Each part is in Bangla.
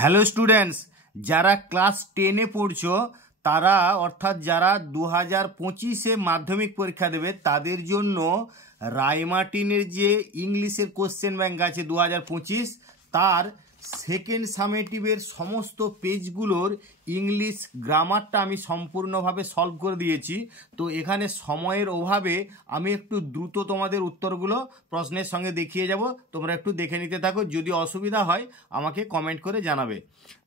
হ্যালো স্টুডেন্টস, যারা ক্লাস 10-এ পড়ছো তারা অর্থাৎ যারা 2025-এ মাধ্যমিক পরীক্ষা দেবে তাদের জন্য রায়মার্টিনের যে ইংলিশের কোশ্চেন ব্যাংক আছে 2025 তার সেকেন্ড সামেটিভের সমস্ত পেজগুলোর ইংলিশ গ্রামারটা আমি সম্পূর্ণভাবে সলভ করে দিয়েছি। তো এখানে সময়ের অভাবে আমি একটু দ্রুত তোমাদের উত্তরগুলো প্রশ্নের সঙ্গে দেখিয়ে যাব, তোমরা একটু দেখে নিতে থাকো। যদি অসুবিধা হয় আমাকে কমেন্ট করে জানাবে।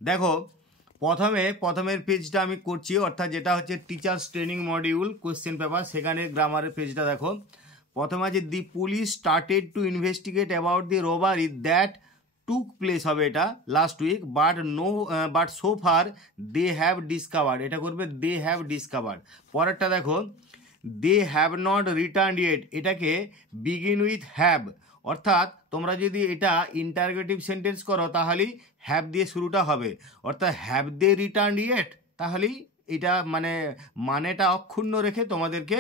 দেখো প্রথমের পেজটা আমি করছি, অর্থাৎ যেটা হচ্ছে teachers training module question paper, সেখানে গ্রামারের পেজটা দেখো। প্রথমে আছে the police started to investigate about the robbery that took place হবে এটা last week, but so far they have discovered, এটা করবে দে হ্যাভ ডিসকভার্ড। পরেরটা দেখো they have not return yet, এটাকে বিগিন উইথ হ্যাভ, অর্থাৎ তোমরা যদি এটা ইন্টারগেটিভ সেন্টেন্স করো তাহলেই হ্যাভ দিয়ে শুরুটা হবে, অর্থাৎ হ্যাভ দে রিটার্ন ইয়েট, তাহলেই এটা মানেটা অক্ষুণ্ণ রেখে তোমাদেরকে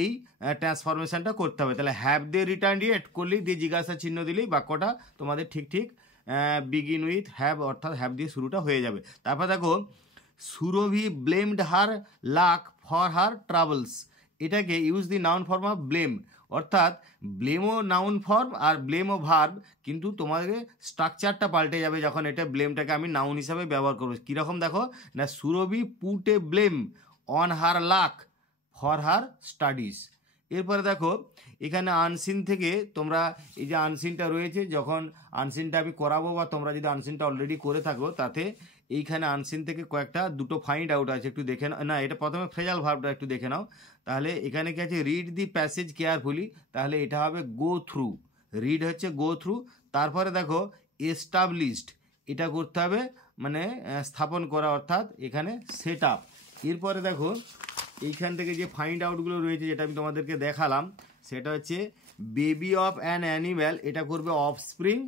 এই ট্রান্সফরমেশনটা করতে হবে। তাহলে হ্যাভ দে রিটার্ন ইয়েট করলেই দিয়ে জিজ্ঞাসা চিহ্ন দিলেই বাক্যটা তোমাদের ঠিক বিগিন উইথ হ্যাভ অর্থাৎ হ্যাভ দিয়ে শুরুটা হয়ে যাবে। তারপর দেখো Surabhi blamed her luck for her travels, এটাকে use the noun form of blame, অর্থাৎ ব্লেমও নাউন ফর্ম আর ব্লেমও ভার্ব, কিন্তু তোমাদের স্ট্রাকচারটা পাল্টে যাবে যখন এটা ব্লেমটাকে আমি নাউন হিসাবে ব্যবহার করবো। কীরকম দেখো না, Surabhi put a blame on her luck for her studies. এরপরে দেখো এখানে আনসিন থেকে তোমরা এই যে আনসিনটা রয়েছে, যখন আনসিনটা আমি করাবো বা তোমরা যদি আনসিনটা অলরেডি করে থাকো তাতে এইখানে আনসিন থেকে দুটো ফাইন্ড আউট আছে, একটু দেখে নাও। না, এটা প্রথমে ফ্রেজাল ভার্বটা একটু দেখে নাও। তাহলে এখানে কি আছে, রিড দি প্যাসেজ কেয়ারফুলি, তাহলে এটা হবে গো থ্রু, রিড হচ্ছে গো থ্রু। তারপরে দেখো এস্টাবলিশড, এটা করতে হবে স্থাপন করা, অর্থাৎ এখানে সেট আপ। এরপরে দেখো এইখান থেকে যে ফাইন্ড আউটগুলো রয়েছে যেটা আমি তোমাদেরকে দেখালাম, সেটা হচ্ছে বেবি অফ অ্যান অ্যানিম্যাল, এটা করবে অফস্প্রিং,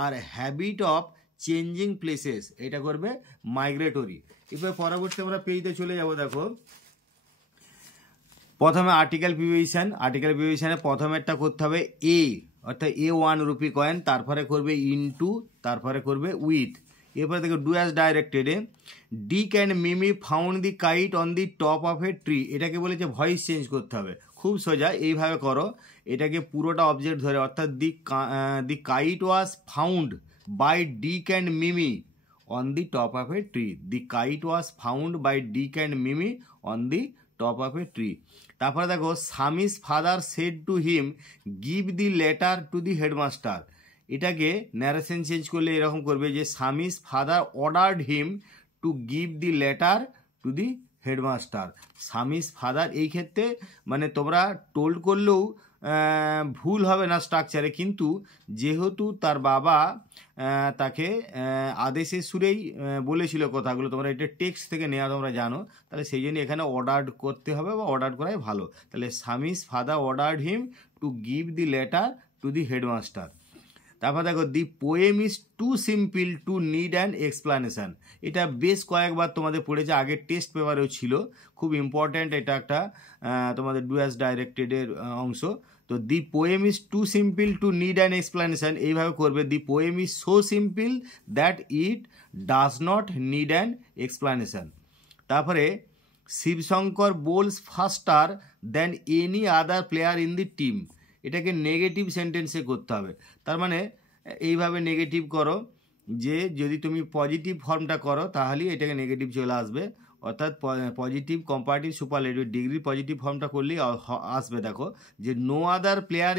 আর হ্যাবিট অফ চেঞ্জিং প্লেসেস, এটা করবে মাইগ্রেটরি। এরপর পরবর্তী আমরা পেজে চলে যাব। দেখো প্রথমে আর্টিকেল প্রিপোজিশনে প্রথমেরটা করতে হবে এ, অর্থাৎ A1 রুপি কয়েন, তারপরে করবে ইনটু, তারপরে করবে উইথ। এরপরে দেখো ডু অ্যাজ ডাইরেক্টেডে Dick and Mimi found the kite on the top of a tree, এটাকে বলেছে ভয়েস চেঞ্জ করতে হবে। খুব সোজা, এইভাবে করো, এটাকে পুরোটা অবজেক্ট ধরে, অর্থাৎ the kite was found by Dick and Mimi on the top of a tree, the kite was found by Dick and Mimi on the top of a tree. তারপরে দেখো Sammy's father said to him give the letter to the headmaster, এটাকে ন্যারেশন চেঞ্জ করলে এরকম করবে যে Sammy's father ordered him to give the letter to the headmaster. Sammy's father এই ক্ষেত্রে তোমরা টোল্ড করলেও ভুল হবে না স্ট্রাকচারে, কিন্তু যেহেতু তার বাবা তাকে আদেশের সুরেই বলেছিল কথাগুলো, তোমরা এটা টেক্সট থেকে নেওয়া তোমরা জানো, তাহলে সেই জন্য এখানে অর্ডার্ড করতে হবে বা অর্ডার করাই ভালো। তাহলে Sammy's father ordered him to give the letter to the headmaster. তারপর দেখো the poem is too simple to need an explanation, এটা বেশ কয়েকবার তোমাদের পড়েছে, আগের টেস্ট পেপারেও ছিল, খুব ইম্পর্ট্যান্ট, এটা একটা তোমাদের ডু অ্যাজ ডাইরেক্টেডের অংশ। তো the poem is too simple to need an explanation, এইভাবে করবে the poem is so simple that it does not need an explanation. তারপরে Shivshankar bowls faster than any other player in the team, এটাকে নেগেটিভ সেন্টেন্সে করতে হবে। তার এইভাবে নেগেটিভ করো, যে যদি তুমি পজিটিভ ফর্মটা করো তাহলেই এটাকে নেগেটিভ চলে আসবে, অর্থাৎ positive comparative superlative degree positive ফর্মটা করলেই আসবে। দেখো যে no other player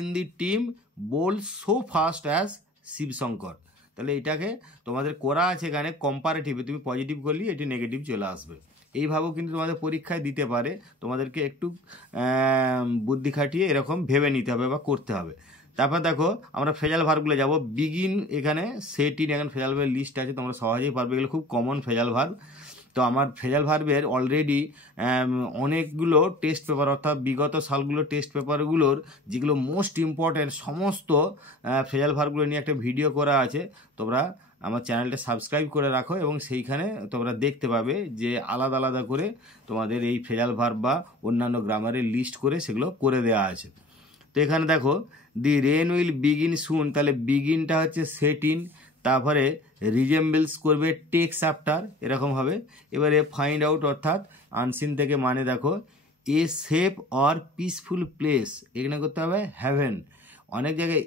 in the team bowl so fast as Shivshankar, তাহলে এটাকে তোমাদের করা আছে এখানে কম্পারেটিভে, তুমি পজিটিভ করলেই এটি নেগেটিভ চলে আসবে। এইভাবেও কিন্তু তোমাদের পরীক্ষায় দিতে পারে, তোমাদেরকে একটু বুদ্ধি খাটিয়ে এরকম ভেবে নিতে হবে বা করতে হবে। তারপর দেখো আমরা ফ্রেজাল ভার্বগুলো যাব। বিগিন, এখানে সেট ইন, এখানে ফ্রেজাল ভার্বের লিস্ট আছে, তোমরা সহজেই পারবে, এগুলো খুব কমন ফ্রেজাল ভার্ব। তো আমার ফ্রেজাল ভার্বের অলরেডি অনেকগুলো টেস্ট পেপার, অর্থাৎ বিগত সালগুলো টেস্ট পেপারগুলোর যেগুলো মোস্ট ইম্পর্ট্যান্ট সমস্ত ফ্রেজাল ভার্বগুলো নিয়ে একটা ভিডিও করা আছে, তোমরা আমার চ্যানেলটা সাবস্ক্রাইব করে রাখো এবং সেইখানে তোমরা দেখতে পাবে যে আলাদা আলাদা করে তোমাদের এই ফ্রেজাল ভার্ব বা অন্যান্য গ্রামারের লিস্ট করে সেগুলো করে দেওয়া আছে। তো এখানে দেখো দি রেন উইল বিগিন সুন, তাহলে বিগিনটা হচ্ছে সেট ইন, তারপরে রিজেম্বলস করবে টেক্স আফটার, এরকম হবে। এবারে ফাইন্ড আউট অর্থাৎ আনসিন থেকে মানে দেখো a safe or peaceful place, এখানে করতে হবে হ্যাভেন। অনেক জায়গায়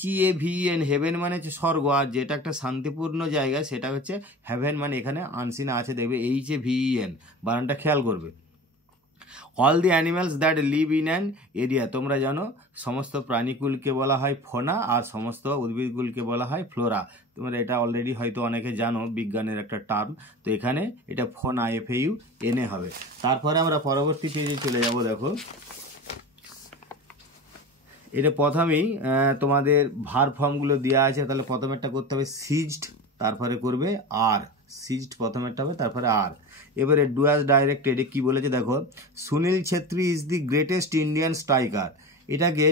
HEAVEN, হেভেন মানে হচ্ছে স্বর্গ, আর যেটা একটা শান্তিপূর্ণ জায়গা সেটা হচ্ছে হ্যাভেন, মানে এখানে আনসিনে আছে দেখবে HAVEN, বানানটা খেয়াল করবে। All the animals that live in an area, তোমরা জানো সমস্ত প্রাণীকুলকে বলা হয় ফোনা আর সমস্ত উদ্ভিদকুলকে বলা হয় ফ্লোরা, তোমরা এটা অলরেডি হয়তো অনেকে জানো, বিজ্ঞানের একটা টার্ম। তো এখানে এটা ফোনা FAUNA হবে। তারপরে আমরা পরবর্তী পেজে চলে যাব। দেখো এটা প্রথমেই তোমাদের ভার্ব ফর্মগুলো দেওয়া আছে, তাহলে প্রথমেরটা করতে হবে সিজড, তারপরে করবে আর, সিজড প্রথমেরটা হবে, তারপরে আর। এবারে ডু অ্যাজ ডাইরেক্টেড কি বলেছে দেখো, Sunil Chhetri is the greatest Indian striker, এটাকে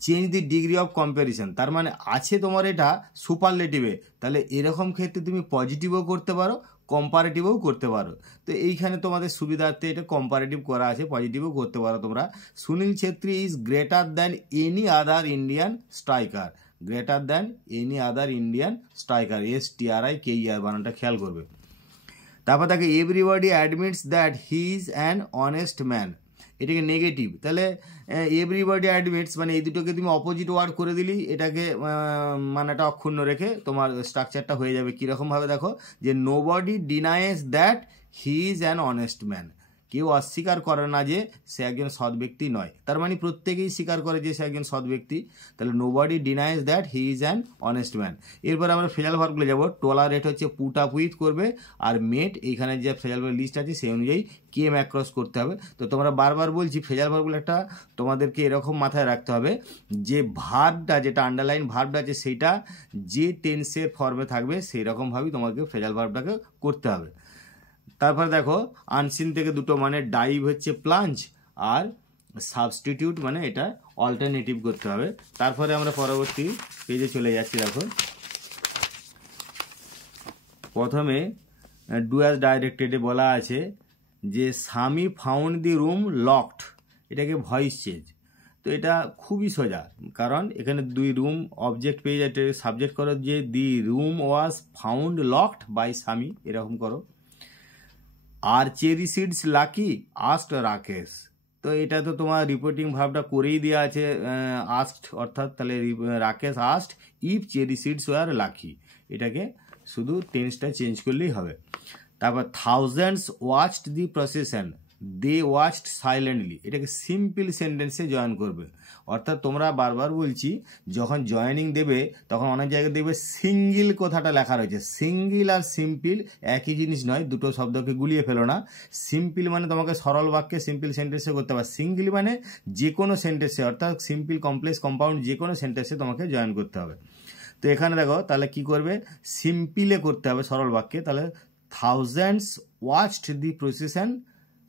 change the degree of comparison, তার মানে আছে তোমার এটা সুপারলেটিভে, তাহলে এরকম ক্ষেত্রে তুমি পজিটিভও করতে পারো, কম্পারেটিভও করতে পারো। তো এইখানে তোমাদের সুবিধার্থে এটা কম্পারেটিভ করা আছে, পজিটিভও করতে পারো তোমরা। Sunil Chhetri is greater than any other Indian striker, greater than any other Indian striker, STRIKER, বানানটা খেয়াল করবে। তারপর দেখে everybody admits that he is an honest man, এটাকে নেগেটিভ, তাহলে এভরিবডি অ্যাডমিটস মানে এই দুটোকে তুমি অপোজিট ওয়ার্ড করে দিলি, এটাকে মানেটা অক্ষুণ্ণ রেখে তোমার স্ট্রাকচারটা হয়ে যাবে কীরকমভাবে দেখো, যে nobody denies that he is an honest man, কেউ অস্বীকার করে না যে সে একজন সৎ ব্যক্তি নয়, তার মানে প্রত্যেকেই স্বীকার করে যে সে একজন সৎ ব্যক্তি, তাহলে nobody denies that he is an honest man. এরপর আমরা ফ্রেজাল ভার্বগুলো যাব। টলারেট হচ্ছে পুট আপ উইথ করবে, আর মেট এইখানে যে ফ্রেজাল ভার্ব লিস্ট আছে সেই অনুযায়ী কেম অ্যাক্রস করতে হবে। তো তোমরা বারবার বলছি ফ্রেজাল ভার্বগুলো একটা তোমাদেরকে এরকম মাথায় রাখতে হবে যে ভার্বটা, যেটা আন্ডারলাইন ভার্বটা আছে সেইটা যে টেন্সের ফর্মে থাকবে সেই রকমভাবেই তোমাকে ফ্রেজাল ভার্বটাকে করতে হবে। তারপর দেখো আনসিন থেকে দুটো মানে ডাইভ হচ্ছে প্লাঞ্জ, আর সাবস্টিটিউট মানে এটা অল্টারনেটিভ করতে হবে। তারপরে আমরা পরবর্তী পেজে চলে যাচ্ছি। দেখো প্রথমে ডু অ্যাজ ডাইরেক্টেডে বলা আছে যে স্বামী ফাউন্ড দি রুম লকড, এটাকে ভয়েস চেঞ্জ। তো এটা খুবই সোজা, কারণ এখানে দুই রুম অবজেক্ট পেয়ে যাচ্ছে, সাবজেক্ট করো যে the room was found locked by Swami, এরকম করো। আর cherry seeds Lucky asked Rakesh, তো এটা তো তোমার রিপোর্টিং ভাবটা করেই দেওয়া আছে আস্কড, অর্থাৎ তাহলে Rakesh asked if cherry seeds were lucky, এটাকে শুধু টেন্সটা চেঞ্জ করলেই হবে। তারপর thousands watched the procession, they watched silently, এটাকে সিম্পল সেন্টেন্সে জয়েন করবে। অর্থাৎ তোমরা বারবার বলছি যখন জয়েনিং দেবে তখন অনেক জায়গায় দেখবে সিঙ্গেল কথাটা লেখা রয়েছে, সিঙ্গেল আর সিম্পল একই জিনিস নয়, দুটো শব্দকে গুলিয়ে ফেলো না। সিম্পল মানে তোমাকে সরল বাক্যে সিম্পল সেন্টেন্সে করতে হবে, সিঙ্গেল মানে যে কোনো সেন্টেন্সে, অর্থাৎ সিম্পল কমপ্লেক্স কম্পাউন্ড যে কোনো সেন্টেন্সে তোমাকে জয়েন করতে হবে। তো এখানে দেখো তাহলে কি করবে, সিম্পলে করতে হবে সরল বাক্যে, তাহলে thousands watched the procession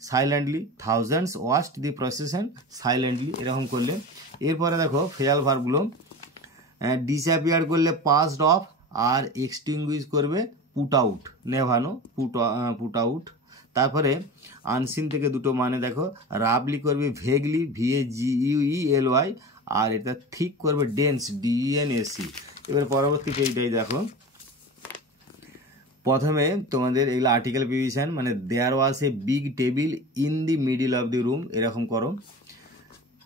silently, thousands watched the procession silently, এরকম করলে। এরপরে দেখো ফ্রেজাল ভার্বগুলো ডিসঅ্যাপিয়ার করলে পাস্ট অফ, আর এক্সটিংগুইশ করবে পুট আউট, নেভানো, পুট আউট। তারপরে আনসিন থেকে দুটো মানে দেখো, রাবলি করবে ভেগলি, VAGUELY, আর এটা ঠিক করবে ডেন্স, DENSE। এবার পরবর্তী পেজটাই দেখো, প্রথমে তোমাদের এগুলো আর্টিকেল প্রিপোজিশন, মানে there was a big table in the middle of the room, এরকম করো।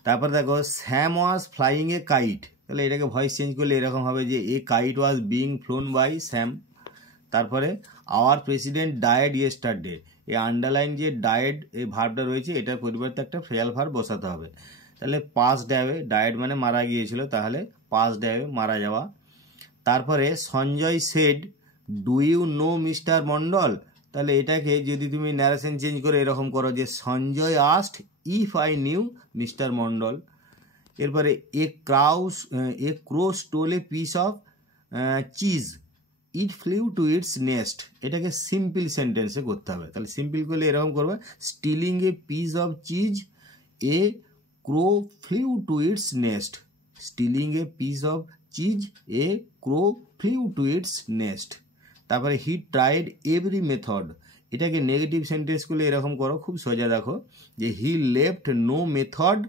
তারপর দেখো Sam was flying a kite, তাহলে এটাকে ভয়েস চেঞ্জ করলে এরকম হবে যে a kite was being flown by Sam. তারপরে আওয়ার প্রেসিডেন্ট ডায়েড ইয়েস্টারডে, এই আন্ডারলাইন যে ডায়েড এই ভার্বটা রয়েছে এটার পরিবর্তে একটা ফ্রেজাল ভার্ব বসাতে হবে, তাহলে পাস্ট হবে, ডায়েড মানে মারা গিয়েছিল, তাহলে পাস্ট হবে মারা যাওয়া। তারপরে Sanjay said do you know mister Mondal, তাহলে এটাকে যদি তুমি ন্যারেশন চেঞ্জ করে এরকম করো যে Sanjay asked if I knew mister Mandal. এরপরে a crow stole a piece of cheese, it flew to its nest, এটাকে সিম্পল সেন্টেন্সে করতে হবে, তাহলে সিম্পল করলে এরকম করবে stealing a piece of cheese, a crow flew to its nest, stealing a piece of cheese, a crow flew to its nest. তারপরে হি ট্রাইড এভরি মেথড, এটাকে নেগেটিভ সেন্টেন্স করলে এরকম করো, খুব সোজা দেখো যে he left no method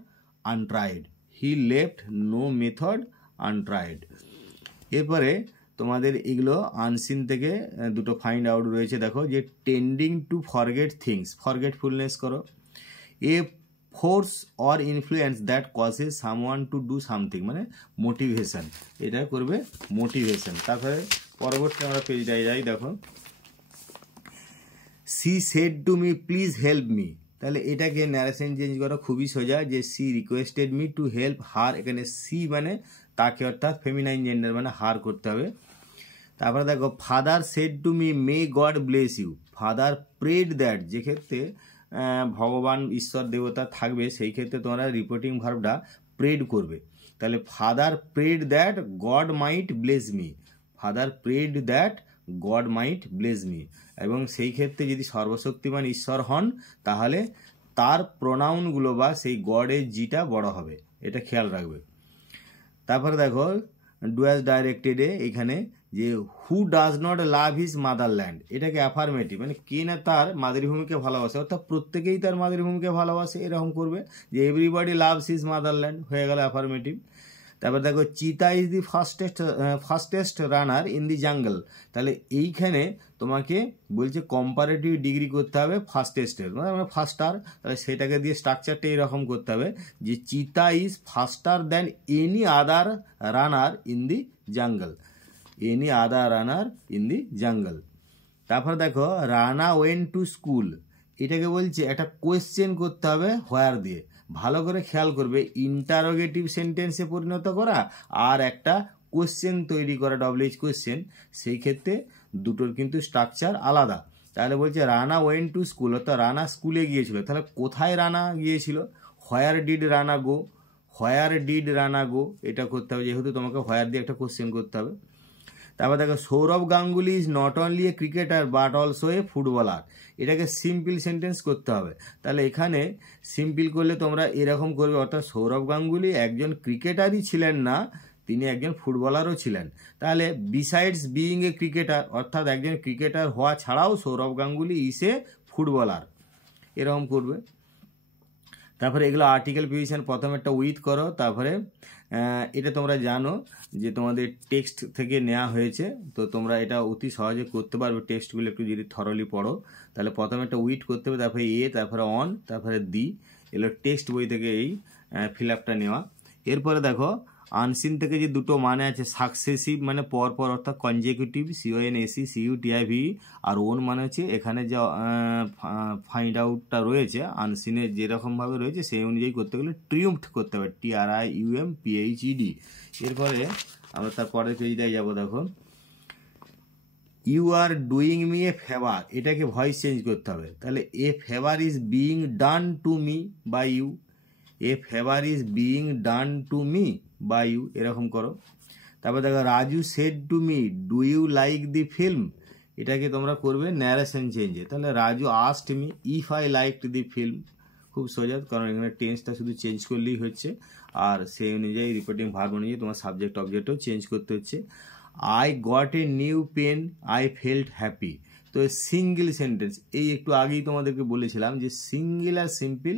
untried, he left no method untried. এরপরে তোমাদের এগুলো আনসিন থেকে দুটো ফাইন্ড আউট রয়েছে। দেখো যে tending to forget things, forgetfulness করো। A force or influence that causes someone to do something, মানে মোটিভেশন, এটা করবে মোটিভেশন। তারপরে পরবর্তী আমরা পেজটায় যাই। দেখো she said to me please help me, তাহলে এটাকে ন্যারেশন চেঞ্জ করা খুবই সোজা, যে she requested me to help her, এখানে সি মানে তাকে, অর্থাৎ ফেমিনাইন জেন্ডার মানে হার করতে হবে। তারপরে দেখো father said to me may God bless you, father prayed that, যে ক্ষেত্রে ভগবান ঈশ্বর দেবতা থাকবে সেই ক্ষেত্রে তোমরা রিপোর্টিং ভার্বটা প্রেড করবে। তাহলে father prayed that God might bless me, father prayed that God might bless me, এবং সেই ক্ষেত্রে যদি সর্বশক্তিমান ঈশ্বর হন তাহলে তার প্রোনাউনগুলো বা সেই গডের জিটা বড় হবে, এটা খেয়াল রাখবে। তারপরে দেখো ডু অ্যাজ ডাইরেক্টেডে এখানে যে হু does not love his motherland, এটাকে অ্যাফার্মেটিভ, মানে কে না তার মাতৃভূমিকে ভালোবাসে, অর্থাৎ প্রত্যেকেই তার মাতৃভূমিকে ভালোবাসে, এরকম করবে যে এভরিবডি লাভস হিজ মাদারল্যান্ড, হয়ে গেল অ্যাফার্মেটিভ। তারপর দেখো চিতা is the fastest runner in the jungle, তাহলে এইখানে তোমাকে বলছে কম্পারেটিভ ডিগ্রি করতে হবে ফাস্টেস্টের, মানে ফাস্টার, তাহলে সেটাকে দিয়ে স্ট্রাকচারটা এরকম করতে হবে যে চিতা is ফাস্টার than any other runner in the jungle, any other runner in the jungle. তারপর দেখো রানা ওয়েন টু স্কুল, এটাকে বলছে একটা কোয়েশ্চেন করতে হবে হোয়ার দিয়ে, ভালো করে খেয়াল করবে, ইন্টারোগেটিভ সেন্টেন্সে পরিণত করা আর একটা কোয়েশ্চেন তৈরি করা, ডব্লিউএইচ কোয়েশ্চেন, সেই ক্ষেত্রে দুটোর কিন্তু স্ট্রাকচার আলাদা। তাহলে বলছে রানা ওয়েন টু স্কুল, অর্থাৎ রানা স্কুলে গিয়েছিল, তাহলে কোথায় রানা গিয়েছিল, where did Rana go, where did Rana go, এটা করতে হবে, যেহেতু তোমাকে হোয়ার দিয়ে একটা কোয়েশ্চেন করতে হবে। তারপর দেখো Sourav Ganguly is not only a cricketer but also a footballer, এটাকে সিম্পল সেন্টেন্স করতে হবে। তাহলে এখানে সিম্পল করলে তোমরা এরকম করবে, অর্থাৎ সৌরভ গাঙ্গুলি একজন ক্রিকেটারই ছিলেন না, তিনি একজন ফুটবলারও ছিলেন। তাহলে বিসাইডস বিইং এ ক্রিকেটার, অর্থাৎ একজন ক্রিকেটার হওয়া ছাড়াও Sourav Ganguly is a footballer, এরকম করবে। তারপরে এগুলো আর্টিকেল প্রিপোজিশন, প্রথমে একটা উইথ করো, তারপরে এটা তোমরা জানো যে তোমাদের টেক্সট থেকে নেওয়া হয়েছে, তো তোমরা এটা অতি সহজে করতে পারবে, টেক্সটগুলো একটু যদি থরলি পড়ো। তাহলে প্রথমে একটা উইথ করতে হবে, তারপরে এ, তারপরে অন, তারপরে দি, এগুলো টেক্সট বই থেকে এই ফিল আপটা নেওয়া। এরপরে দেখো আনসিন থেকে যে দুটো মানে আছে, সাকসেসিভ মানে পরপর, অর্থাৎ কনজিকিউটিভ, CONAC CUTIV, আর ওন মানে হচ্ছে এখানে যা ফাইন্ড আউটটা রয়েছে আনসিনে যেরকমভাবে রয়েছে সেই অনুযায়ী করতে গেলে ট্রিউম্ফড করতে হবে, TRIUMPHED। এরপরে আমরা তারপরের পেজটায় যাবো। দেখো you are doing me a favour, এটাকে ভয়েস চেঞ্জ করতে হবে, তাহলে a favour is being done to me by you, a favour is being done to me by you, এরকম করো। তারপর দেখো Raju said to me do you like the film, এটাকে তোমরা করবে ন্যারেশন চেঞ্জে, তাহলে Raju asked me if I liked the film, খুব সোজা, কারণ এখানে টেন্সটা শুধু চেঞ্জ করলেই হচ্ছে, আর সেই অনুযায়ী রিপিটিং ভার্ব অনুযায়ী তোমার সাবজেক্ট অবজেক্টও চেঞ্জ করতে হচ্ছে। I got a new pen I felt happy, তো সিঙ্গেল সেন্টেন্স, এই একটু আগেই তোমাদেরকে বলেছিলাম যে সিঙ্গেল আর সিম্পল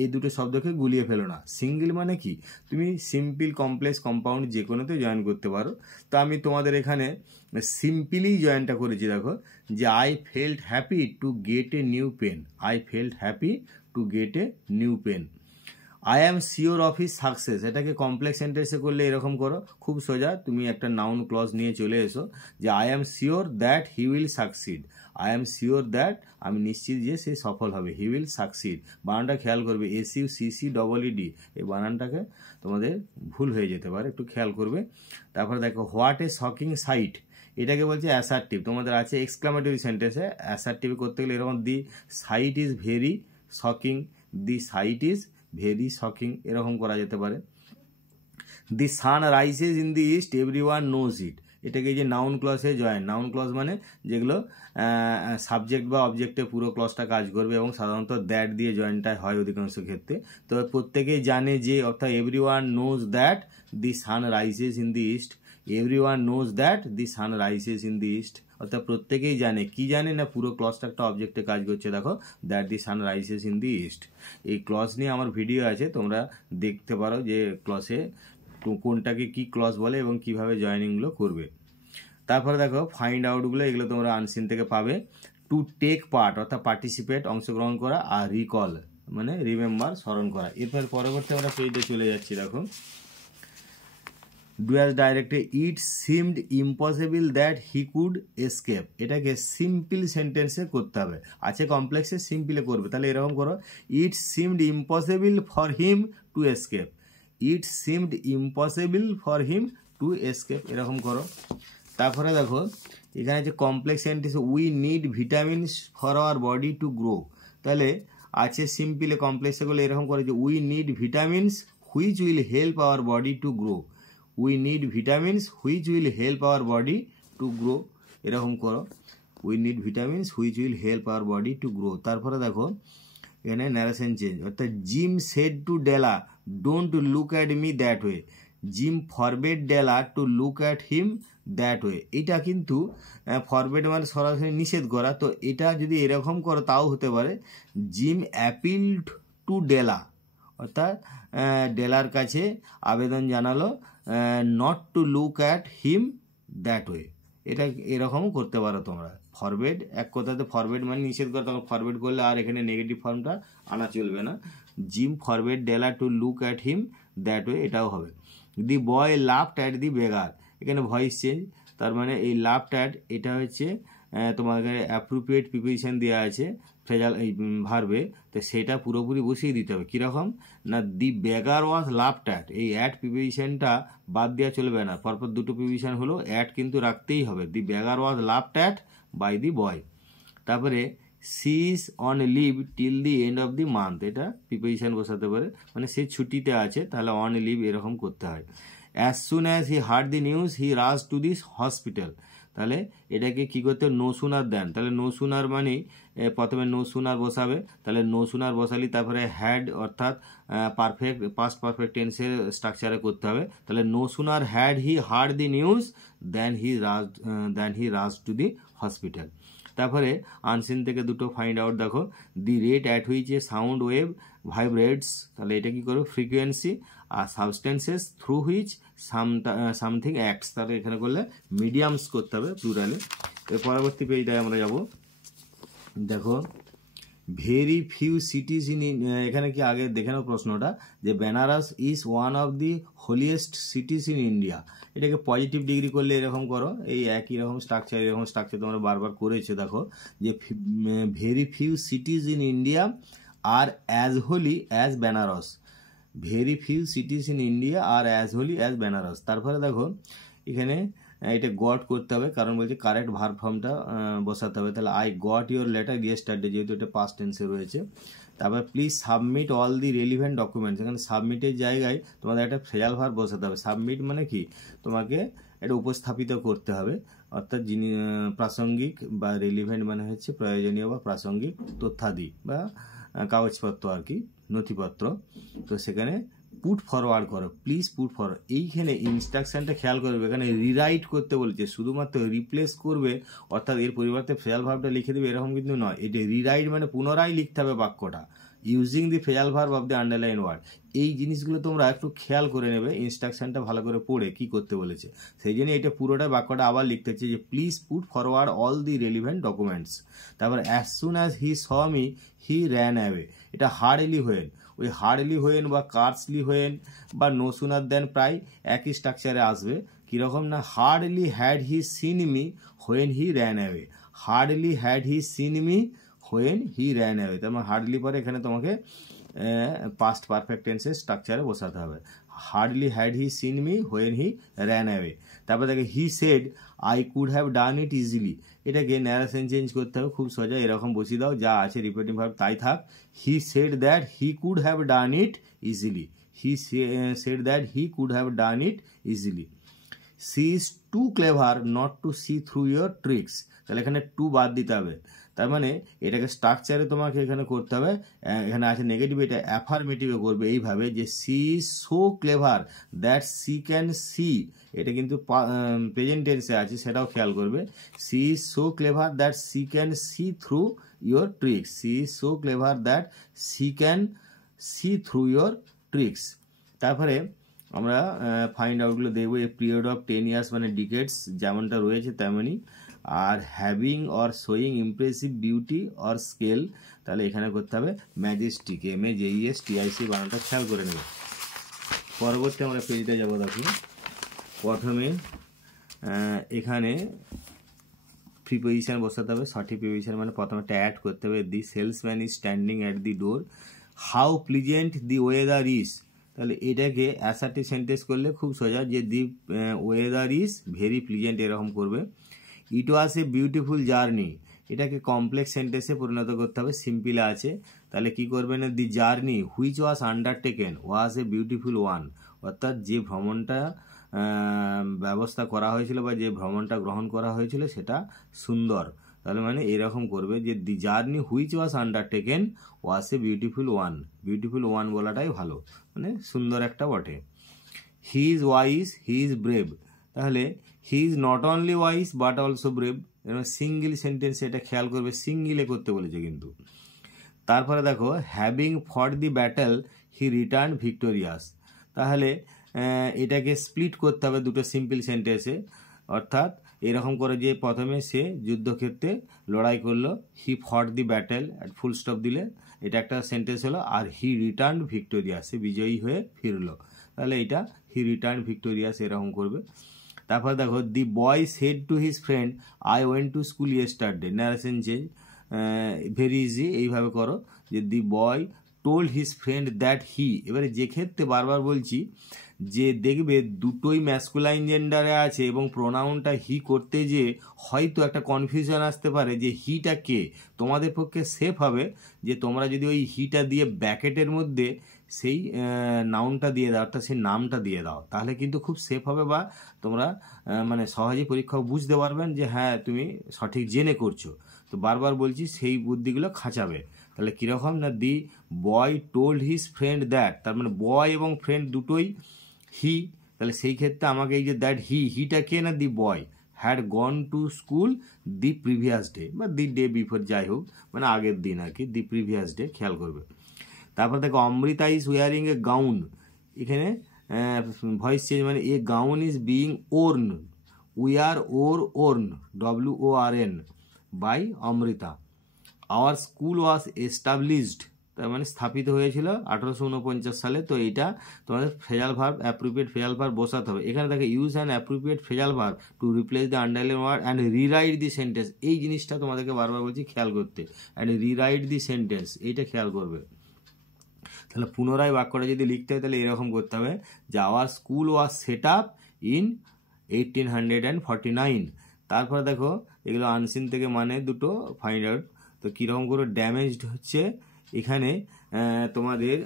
এই দুটো শব্দকে গুলিয়ে ফেলো না। সিঙ্গেল মানে কি, তুমি সিম্পল, কমপ্লেক্স, কম্পাউন্ড যে কোনোতে জয়েন করতে পারো, তো আমি তোমাদের এখানে সিম্পলি জয়েনটা করেছি। দেখো যে I felt happy to get a new pen, I felt happy to get a new pen. I am sure of his success, এটাকে কমপ্লেক্স সেন্টেন্সে করলে এরকম করো, খুব সোজা, তুমি একটা নাউন ক্লজ নিয়ে চলে এসো যে I am sure that he will succeed, I am sure that, আমি নিশ্চিত যে সে সফল হবে, হি উইল সাকসিড, বানানটা খেয়াল করবে, SUCCEED, এই বানানটাকে তোমাদের ভুল হয়ে যেতে পারে, একটু খেয়াল করবে। তারপরে দেখো হোয়াট এ শকিং সাইট, এটাকে বলছে অ্যাসার্টিভ, তোমাদের আছে এক্সক্লামেটরি সেন্টেন্সে, অ্যাসার্টিভ করতে গেলে এরকম the sight is very shocking, the sight is very shocking, এরকম করা যেতে পারে। The sun rises in the east everyone knows it, এটাকে যে নাউন ক্লজে জয়েন, নাউন ক্লজ মানে যেগুলো সাবজেক্ট বা অবজেক্টে পুরো ক্লজটা কাজ করবে এবং সাধারণত দ্যাট দিয়ে জয়েনটা হয় অধিকাংশ ক্ষেত্রে, তো প্রত্যেকেই জানে যে, অর্থাৎ everyone knows that the sun rises in the east, everyone knows that the sun rises in the east, অর্থাৎ প্রত্যেকেই জানে, কি জানে না পুরো ক্লজটা একটা অবজেক্টে কাজ করছে। দেখো that the sun rises in the east, এই ক্লজ নিয়ে আমার ভিডিও আছে, তোমরা দেখতে পারো যে ক্লজে কোনটাকে কি ক্লজ বলে এবং কিভাবে জয়েনিংগুলো করবে। তারপরে দেখো ফাইন্ড আউটগুলো, এগুলো তোমরা আনসিন থেকে পাবে। টু টেক পার্ট অর্থাৎ পার্টিসিপেট অংশগ্রহণ করা, আর রিকল মানে রিমেম্বার স্মরণ করা। এরপর পরবর্তী আমরা পেজে চলে যাচ্ছি। দেখো ডুয়াস ডাইরেক্টে it seemed impossible that he could escape, এটাকে সিম্পল সেন্টেন্সে করতে হবে, আছে কমপ্লেক্সে সিম্পলে করবে। তাহলে এরকম করো, ইট seemed impossible for him to escape, it seemed impossible for him to escape, এরকম করো। তারপরে দেখো এখানে যে complex sentence, we need vitamins for our body to grow, তাহলে আছে সিম্পলে কমপ্লেক্সে করলে এরকম করে যে we need vitamins which will help our body to grow, we need vitamins which will help our body to grow, এরকম করো, we need vitamins which will help our body to grow. তারপরে দেখো এখানে ন্যারেশন চেঞ্জ, অর্থাৎ Jim said to Della don't look at me that way, Jim forbade Della to look at him that way, এটা কিন্তু ফরবেড মানে সরাসরি নিষেধ করা, তো এটা যদি এরকম করো তাও হতে পারে, জিম অ্যাপিলড টু ডেলা, অর্থাৎ ডেলার কাছে আবেদন জানালো not to look at him that way, এটা এরকমও করতে পারো তোমরা। ফরবেড এক কথাতে ফরবেড মানে নিষেধ করা, তখন ফরবেড করলে আর এখানে নেগেটিভ ফর্মটা আনা চলবে না, Jim forbade Della to look at him that way, এটাও হবে। দি বয় লাফড অ্যাট দি বেগার, এখানে ভয়েস চেঞ্জ, তার মানে এই লাফড অ্যাট এটা হচ্ছে তোমাকে অ্যাপ্রোপ্রিয়েট প্রিপোজিশন দেওয়া আছে ফ্রেজাল এই ভার্বে, তো সেটা পুরোপুরি বসিয়ে দিতে হবে। কীরকম না, দি বেগার ওয়াজ লাফড অ্যাট, এই অ্যাট প্রিপোজিশনটা বাদ দেওয়া চলবে না, পরপর দুটো প্রিপোজিশন হলো, অ্যাট কিন্তু রাখতেই হবে। The beggar was laughed at by the boy. তারপরে she is on leave till the end of the month, এটা প্রিপোজিশন বসাতে পারে, মানে সে ছুটিতে আছে, তাহলে অন লিভ এরকম করতে হয়। As soon as he heard the news he rushed to this hospital, তাহলে এটাকে কী করতে, নো সুনার দেন, তাহলে নো সুনার মানে প্রথমে নো সুনার বসাবে, তাহলে নো সুনার বসালি তারপরে হ্যাড অর্থাৎ পারফেক্ট পাস্ট পারফেক্ট টেন্সের স্ট্রাকচারে করতে হবে, তাহলে no sooner had he heard the news then he rushed to the hospital. তারপরে আনসিন থেকে দুটো ফাইন্ড আউট, দেখো the rate at which a sound wave vibrates, তাহলে এটা কী করো ফ্রিকোয়েন্সি, আর substances through which something acts, তাহলে এখানে করলে মিডিয়ামস করতে হবে প্লুরালে। এর পরবর্তী পেজটায় আমরা যাব। দেখো ভেরি ফিউ সিটিজ ইন, এখানে কি আগে দেখে নাও প্রশ্নটা, যে Benares is one of the holiest cities in India, এটাকে পজিটিভ ডিগ্রি করলে এরকম করো, এই একই রকম স্ট্রাকচার, এরকম স্ট্রাকচার তোমরা বারবার করেছো। দেখো যে very few cities in India are as holy as Benares, very few cities in India are as holy as Benares. তারপরে দেখো এখানে এটা গট করতে হবে, কারণ বলছে কারেক্ট ভার্ব ফর্মটা বসাতে হবে, তাহলে I got your letter yesterday, যেহেতু এটা পাস্ট টেন্সে রয়েছে। তারপর please submit all the relevant documents, এখানে সাবমিটের জায়গায় তোমাদের একটা ফ্রেজাল ভার্ব বসাতে হবে। সাবমিট মানে কি, তোমাকে এটা উপস্থাপিত করতে হবে, অর্থাৎ যিনি প্রাসঙ্গিক বা রেলিভেন্ট মানে হচ্ছে প্রয়োজনীয় বা প্রাসঙ্গিক তথ্যাদি বা কাগজপত্র আর কি, নথিপত্র, তো সেখানে পুট ফরওয়ার্ড করো, প্লিজ পুট ফরওয়ার্ড। এইখানে ইনস্ট্রাকশনটা খেয়াল করবে, এখানে রিরাইট করতে বলছে, শুধুমাত্র রিপ্লেস করবে অর্থাৎ এর পরিবর্তে ফ্রেজাল ভার্বটা লিখে দেবে এরকম কিন্তু নয়, এটা রিরাইট মানে পুনরায় লিখতে হবে বাক্যটা, using the phrasal verb of the underline word. এই জিনিসগুলো তোমরা একটু খেয়াল করে নেবে, ইনস্ট্রাকশনটা ভালো করে পড়ে কি করতে বলেছে, সেই জন্য এটা পুরোটা বাক্যটা আবার লিখতে হচ্ছে যে please put forward all the relevant documents. তারপর as soon as he saw me he ran away, এটা হার্ডলি হোয়েন, ওই হার্ডলি হোয়েন বা কার্সলি হোয়েন বা নো সুনার দেন প্রায় একই স্ট্রাকচারে আসবে। কীরকম না, hardly had he seen me when he ran away, hardly had he seen me when he ran away, তার মানে হার্ডলি পরে এখানে তোমাকে পাস্ট পারফেক্ট টেন্সের স্ট্রাকচারে বসাতে হবে, hardly had he seen me when he ran away. তারপর দেখে he said I could have done it easily, এটাকে ন্যারেশন চেঞ্জ করতে হবে, খুব সোজা, এরকম বসিয়ে দাও, যা আছে রিপিটিং ভার্ব তাই থাক। He said that he could have done it easily, he said that he could have done it easily. She is too clever not to see through your tricks, তাহলে এখানে টু বাদ দিতে হবে। তার মানে এটাকে স্ট্রাকচারে তোমাকে এখানে করতে হবে, এখানে আছে নেগেটিভ, এটা অ্যাফার্মেটিভে করবে এইভাবে যে she is so clever that she can see, এটা কিন্তু প্রেজেন্ট টেন্সে আছে সেটাও খেয়াল করবে। She is so clever that she can see through your tricks, she is so clever that she can see through your tricks. তারপরে আমরা ফাইন্ড আউটগুলো দেখবো। এ পিরিয়ড অফ 10 years মানে ডিকেডস যেমনটা রয়েছে তেমনই। Are having or showing impressive beauty or scale, তাহলে এখানে করতে হবে ম্যাজেস্টিক, MAJESTIC বানানটা খেয়াল করে নেবে। পরবর্তী আমরা পেজটা যাবো। দেখো প্রথমে এখানে প্রিপোজিশন বসাতে হবে, সঠিক প্রিপোজিশন মানে প্রথমে একটা অ্যাড করতে হবে। The salesman is standing at the door, how pleasant the weather is, তাহলে এটাকে অ্যাসার্টিভ সেন্টেন্স করলে খুব সোজা, যে the weather is very pleasant এরকম করবে। It was a beautiful journey, এটাকে কমপ্লেক্স সেন্টেন্সে পরিণত করতে হবে, সিম্পলে আছে, তাহলে কি করবে না, দি journey which was undertaken was a beautiful one, অর্থাৎ যে ভ্রমণটা ব্যবস্থা করা হয়েছিল বা যে ভ্রমণটা গ্রহণ করা হয়েছিল সেটা সুন্দর, তাহলে মানে এরকম করবে যে the journey which was undertaken was a beautiful one, beautiful one বলাটাই ভালো, মানে সুন্দর একটা বটে। He is wise, he is brave, তাহলে he is not only wise but also brave, single sentence, এটা খেয়াল করবে, সিঙ্গেলে করতে বলেছে কিন্তু। তারপরে দেখো হ্যাভিং ফট দি ব্যাটেল হি রিটার্ন ভিক্টোরিয়াস, তাহলে এটাকে স্প্লিট করতে হবে দুটো সিম্পল সেন্টেন্সে, অর্থাৎ এরকম করে যে প্রথমে সে যুদ্ধক্ষেত্রে লড়াই করলো, হি ফট দি ব্যাটেল, ফুল স্টপ দিলে এটা একটা সেন্টেন্স হলো, আর হি রিটার্ন ভিক্টোরিয়াস, সে বিজয়ী হয়ে ফিরলো, তাহলে এটা হি রিটার্ন ভিক্টোরিয়াস এরকম করবে। তারপর দেখো the boy said to his friend I went to school yesterday, narration change, very easy, এইভাবে করো যে the boy told his friend that he, এবারে যে ক্ষেত্রে বারবার বলছি যে দেখবে দুটোই ম্যাসকুলাইন জেন্ডারে আছে এবং প্রোনাউনটা হি করতে যে হয়তো একটা কনফিউশন আসতে পারে যে হিটা কে, তোমাদের পক্ষে সেফ হবে যে তোমরা যদি ওই হিটা দিয়ে ব্র্যাকেটের মধ্যে সেই নাউনটা দিয়ে দাও, অর্থাৎ সেই নামটা দিয়ে দাও, তাহলে কিন্তু খুব সেফ হবে, বা তোমরা মানে সহজেই পরীক্ষা বুঝতে পারবেন যে হ্যাঁ তুমি সঠিক জেনে করছো। তো বারবার বলছি সেই বুদ্ধিগুলো খাঁচাবে। তাহলে কীরকম না, the boy told his friend that, তার মানে বয় এবং ফ্রেন্ড দুটোই হি, তাহলে সেই ক্ষেত্রে আমাকে এই যে দ্যাট হিটা কে না, the boy had gone to school the previous day, বা দি ডে বিফোর, যাই হোক মানে আগের দিন আর কি, দি প্রিভিয়াস ডে খেয়াল করবে। তারপর দেখো Amrita is wearing a gown, এখানে ভয়েস চেঞ্জ, মানে a gown is being worn, wear worn WORN by Amrita. Our school was established, তার মানে স্থাপিত হয়েছিল 1849 সালে। তো এইটা তোমাদের phrasal verb, appropriate phrasal verb বসাতে হবে। এখানে দেখো use and appropriate phrasal verb to replace the underline word and rewrite the sentence, এই জিনিসটা তোমাদেরকে বারবার বলছি খেয়াল করতে, অ্যান্ড রিরাইট দি সেন্টেন্স এইটা খেয়াল করবে। তাহলে পুনরায় বাক্যটা যদি লিখতে হয় তাহলে এরকম করতে হবে যে hour school was set up in 1849। তারপরে দেখো এগুলো আনসিন থেকে মানে দুটো ফাইন্ড আউট, তো কীরকম করে ড্যামেজড হচ্ছে এখানে তোমাদের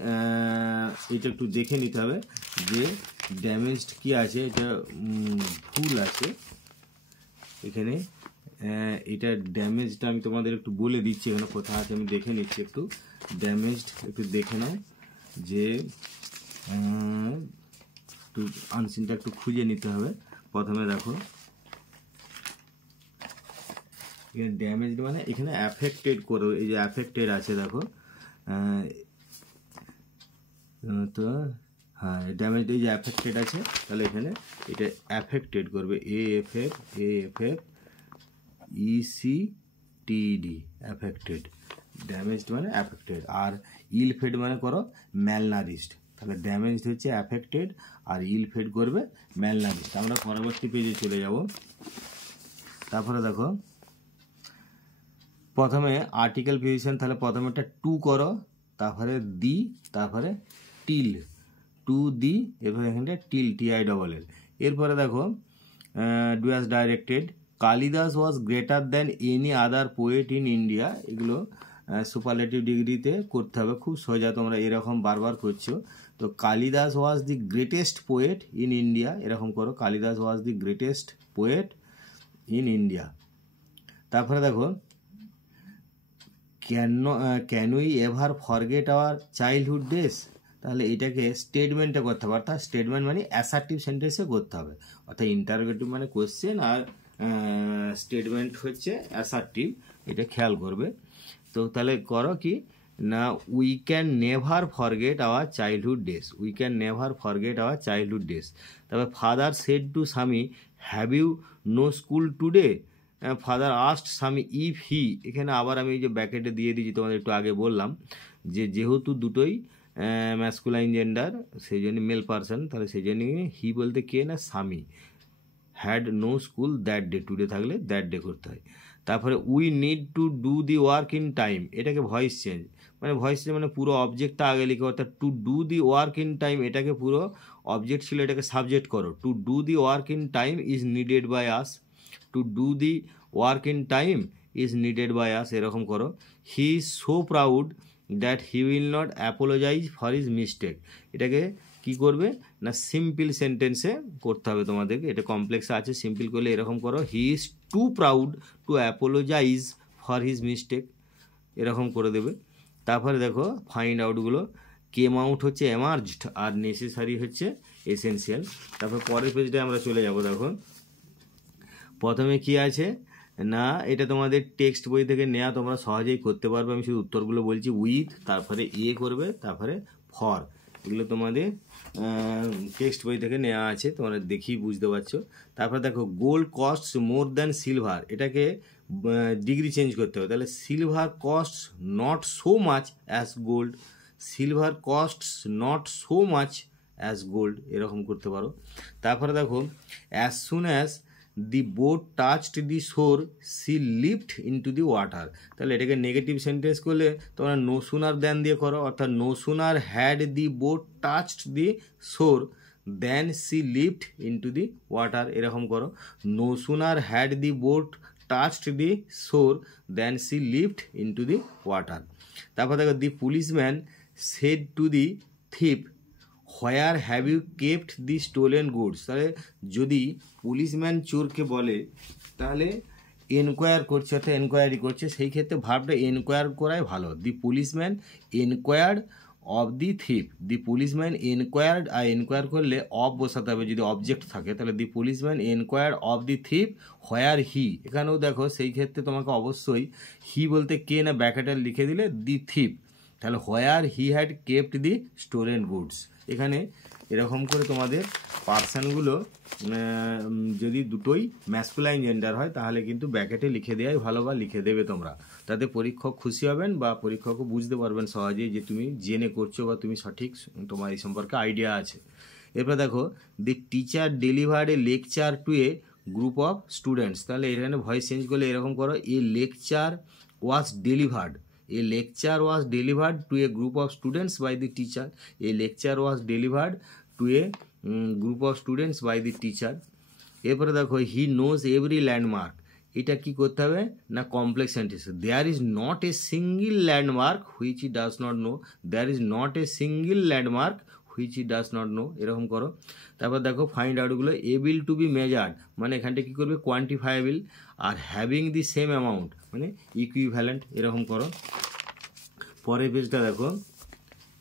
এটা একটু দেখে নিতে হবে যে ড্যামেজড কি আছে, এটা ভুল আছে এখানে, এটা ড্যামেজটা আমি তোমাদের একটু বলে দিচ্ছি, এখানে কোথায় আছে আমি দেখে নিচ্ছি একটু, ড্যামেজড একটু দেখে নাও যে একটু আনসিনটা একটু খুঁজে নিতে হবে। প্রথমে দেখো এখানে ড্যামেজড মানে এখানে অ্যাফেক্টেড করো, এই যে অ্যাফেক্টেড আছে দেখো, তো হ্যাঁ ড্যামেজ এই যে অ্যাফেক্টেড আছে, তাহলে এখানে এটা অ্যাফেক্টেড করবে, AFFECTED অ্যাফেক্টেড, ড্যামেজড মানে অ্যাফেক্টেড, আর ইল ফেড মানে করো ম্যালনারিশড, তাহলে ড্যামেজড হচ্ছে অ্যাফেক্টেড আর ইল ফেড করবে ম্যালনারিশড। আমরা পরবর্তী পেজে চলে যাব। তারপরে দেখো প্রথমে আর্টিকেল প্রিপোজিশন, তাহলে প্রথমে একটা টু করো, তারপরে দি, তারপরে টিল, টু দি, এরপরে এখানটা টিল TILL। এরপরে দেখো do as directed, Kalidas was greater than any other poet in India, এগুলো সুপারলেটিভ ডিগ্রিতে করতে হবে, খুব সোজা, তোমরা এরকম বারবার করছো। তো তো Kalidas was the greatest poet in India, এরকম করো, Kalidas was the greatest poet in India. তারপরে দেখো can we ever forget our childhood days, তাহলে এটাকে স্টেটমেন্টে করতে হবে, অর্থাৎ স্টেটমেন্ট মানে অ্যাসার্টিভ সেন্টেন্সে করতে হবে, অর্থাৎ ইন্টারোগেটিভ মানে কোশ্চেন আর স্টেটমেন্ট হচ্ছে অ্যাসার্টিভ, এটা খেয়াল করবে। তো তাহলে করো কি না, we can never forget our childhood days, we can never forget our childhood days. তারপরে father said to Swami have you no school today, father asked Swami if he, এখানে আবার আমি এই যে ব্যাকেটে দিয়ে দিয়েছি, তোমাদের একটু আগে বললাম যে যেহেতু দুটোই ম্যাসকুলাইন জেন্ডার সেই জন্য মেল পারসন, তাহলে সেই জন্য হি বলতে কে না Swami, had no school that day, today থাকলে দ্যাট ডে করতে হয়। তারপরে we need to do the work in time, এটাকে ভয়েস চেঞ্জ, মানে ভয়েস চেঞ্জ মানে পুরো অবজেক্টটা আগে লিখো, অর্থাৎ to do the work in time, এটাকে পুরো অবজেক্ট ছিল এটাকে সাবজেক্ট করো, to do the work in time is needed by us, to do the work in time is needed by us, এরকম করো। He is so proud that he will not apologise for his mistake, এটাকে কি করবে না সিম্পল সেন্টেন্সে করতে হবে তোমাদেরকে, এটা কমপ্লেক্সে আছে, সিম্পল করলে এরকম করো, he is too proud to apologise for his mistake, এরকম করে দেবে। তারপরে দেখো ফাইন্ড আউটগুলো, কেম আউট হচ্ছে এমার্জড আর নেসেসারি হচ্ছে এসেনশিয়াল। তারপর পরের পেজটা আমরা চলে যাব। দেখো প্রথমে কি আছে না, এটা তোমাদের টেক্সট বই থেকে নেওয়া, তোমরা সহজেই করতে পারবে, আমি শুধু উত্তরগুলো বলছি। উইথ, তারপরে করবে, তারপরে ফর, এগুলো তোমাদের টেক্সট বই থেকে নেওয়া আছে, তোমরা দেখি বুঝতে পারছো। তারপরে দেখো gold costs more than silver, এটাকে ডিগ্রি চেঞ্জ করতে হবে, তাহলে silver costs not so much as gold, silver costs not so much as gold, এরকম করতে পারো। তারপরে দেখো as soon as the boat touched the shore she left into the water, তাহলে এটাকে নেগেটিভ সেন্টেন্স করলে তোমরা নো সুনার দ্যান দিয়ে করো, অর্থাৎ no sooner had the boat touched the shore then she left into the water, এরকম করো। No sooner had the boat touched the shore then she left into the water. তারপর দেখো the policeman said to the thief where have you kept the stolen goods, তাহলে যদি পুলিশম্যান চোরকে বলে তাহলে এনকোয়ার করছে, অর্থাৎ এনকোয়ারি করছে, সেই ক্ষেত্রে ভার্বটা এনকোয়ার করাই ভালো। The policeman enquired of the thief, the policeman enquired, আর এনকোয়ার করলে অফ বসাতে হবে যদি অবজেক্ট থাকে, তাহলে the policeman enquired of the thief where he, এখানেও দেখো সেই ক্ষেত্রে তোমাকে অবশ্যই হি বলতে কে না ব্যাকেটে লিখে দিলে দি থিপ, তাহলে where he had kept the stolen goods. এখানে এরকম করে তোমাদের পার্সনগুলো যদি দুটোই ম্যাসকুলাইন জেন্ডার হয় তাহলে কিন্তু ব্যাকেটে লিখে দেওয়াই ভালো, বা লিখে দেবে তোমরা, তাতে পরীক্ষক খুশি হবেন বা পরীক্ষকও বুঝতে পারবেন সহজেই যে তুমি জেনে করছো বা তুমি সঠিক, তোমার এই সম্পর্কে আইডিয়া আছে। এরপর দেখো the teacher delivered a lecture to a group of students, তাহলে এখানে ভয়েস চেঞ্জ করলে এরকম করো, a lecture was delivered, a lecture was delivered to a group of students by the teacher, a lecture was delivered to a group of students by the teacher। এরপরে দেখো হি নোজ এভরি ল্যান্ডমার্ক, এটা কি করতে হবে না complex sentence, there is not a single landmark which he does not know, there is not a single landmark which he does not know, এরকম করো। তারপর দেখো ফাইন্ড আউটগুলো, এবিল টু বি মেজার্ড মানে এখানটা কী করবে কোয়ান্টিফায়েবল, আর হ্যাভিং দি সেম অ্যামাউন্ট মানে ইকুইভ্যালেন্ট, এরকম করো। পরের পেজটা দেখো,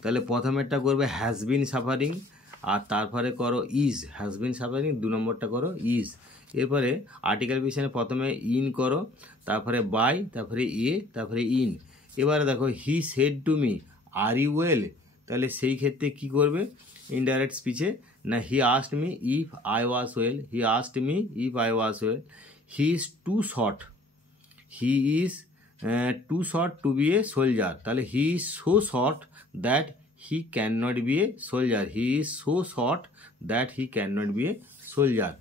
তাহলে প্রথমেরটা করবে হ্যাজ বিন সাফারিং, আর তারপরে করো ইজ, হ্যাজ বিন সাফারিং 2 নম্বরটা করো ইজ। এরপরে আর্টিকেল পিছনে প্রথমে ইন করো, তারপরে বাই, তারপরে তারপরে ইন। এবারে দেখো he said to me are you well, তাহলে সেই ক্ষেত্রে কি করবে ইনডাইরেক্ট স্পিচে না he asked me if I was well, he asked me if I was well. He is too short, he is too short to be a soldier, তাহলে he is so short that he can not be a soldier, he is so short that he can not be a soldier.